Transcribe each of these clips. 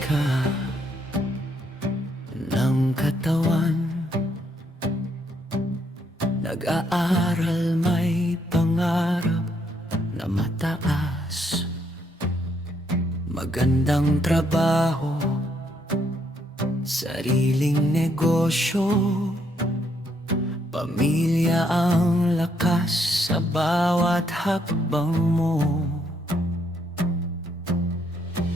ka ng katawan. Nag-aaral, may pangarap na mataas. Magandang trabaho, sariling negosyo, pamilya ang lakas sa bawat hakbang mo.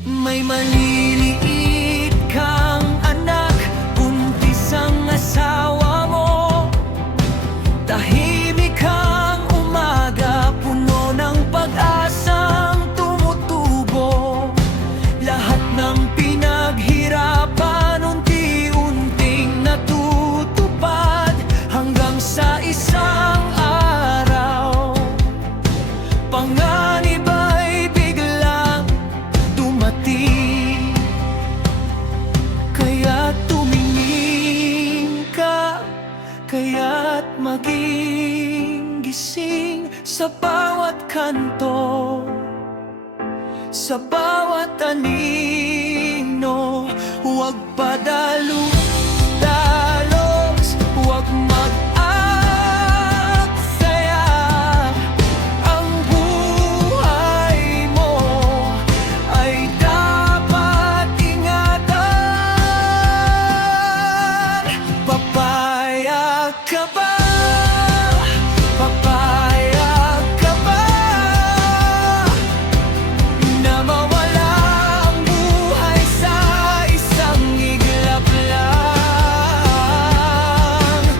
May maliliit kang anak, buntis ang asawa mo. Tahimik ang umaga, puno ng pag-asang tumutubo. Lahat ng pinaghirapan, unti-unting natutupad, hanggang sa isang araw, panganib ay biglang dumating. Kaya't tumingin ka, kaya't maging gising sa bawat kanto, sa bawat anino. Huwag padalo-dalos, huwag mag-aksaya. Ang buhay mo ay dapat ingatan. Papayag ka ba? Papayag ka ba na mawala ang buhay sa isang iglap lang?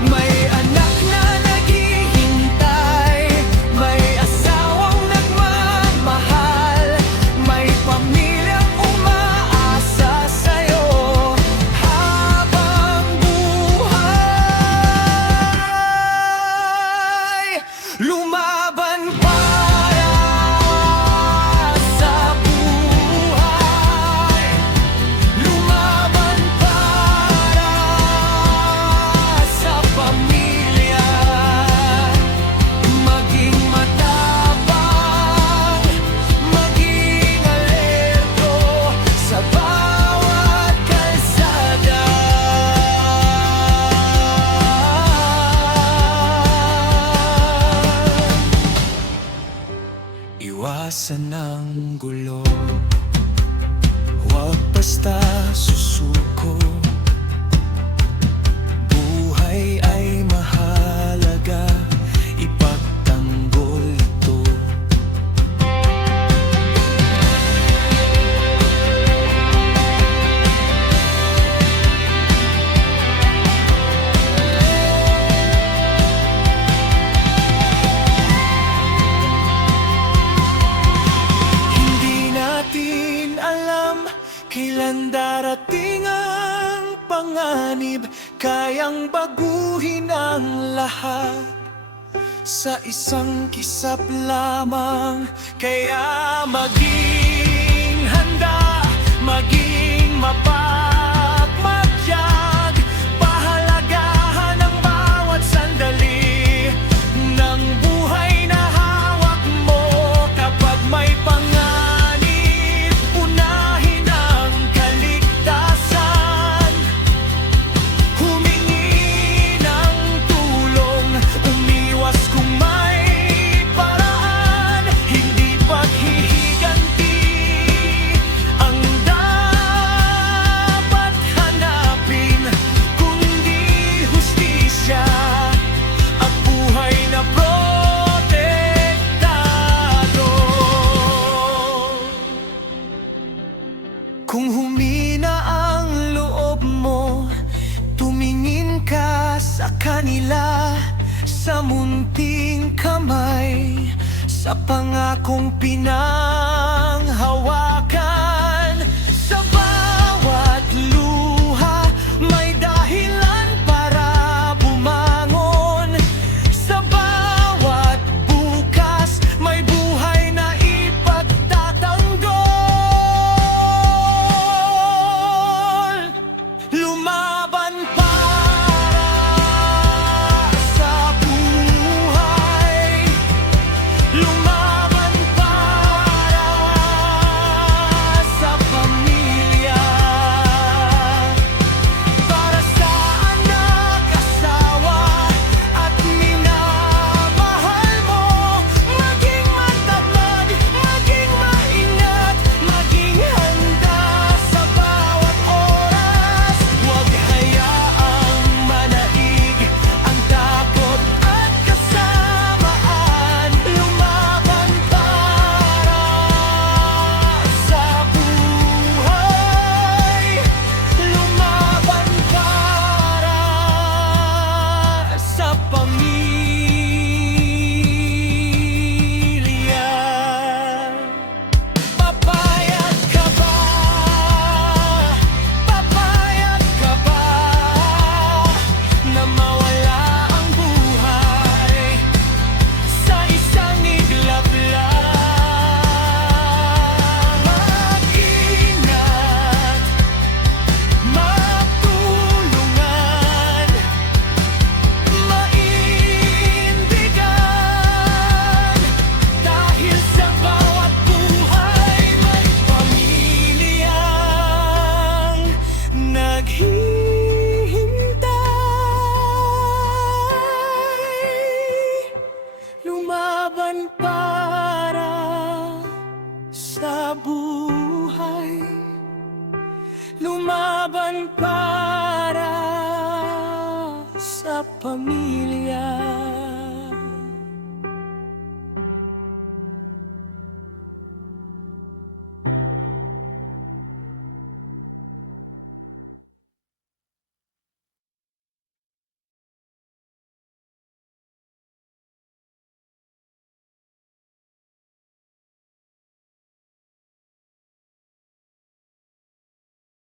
May anak na naghihintay, may asawang nagmamahal, may pamilyang umaasa sa'yo habang buhay. Lumaban para sa buhay, lumaban para sa pamilya. Maging matapang, maging alerto sa bawat kalsada. Iwasan ang gulo, huwag basta susuko. Buhay ay mahalaga, ipagtanggol ito. Hindi natin alam kailan darating ang panganib, kayang baguhin ang lahat sa isang kisap lamang. Kaya maging handa, maging mapagmatyag, pahalagahan ang bawat sandali ng buhay na hawak mo. Kapag may panganib, unahin ang kaligtasan, humingi ng tulong, umiwas kung may paraan. Hindi paghihiganti ang dapat hanapin, kundi hustisya at buhay na protektado. Kung humina ang loob mo, tumingin ka sa kanila, sa munting kamay, sa pangakong pinanghawakan. Sa bawat luha may dahilan para bumangon, sa bawat bukas may buhay na ipagtatanggol. Lumaban para sa buhay, lumaban para lumaban para sa pamilya.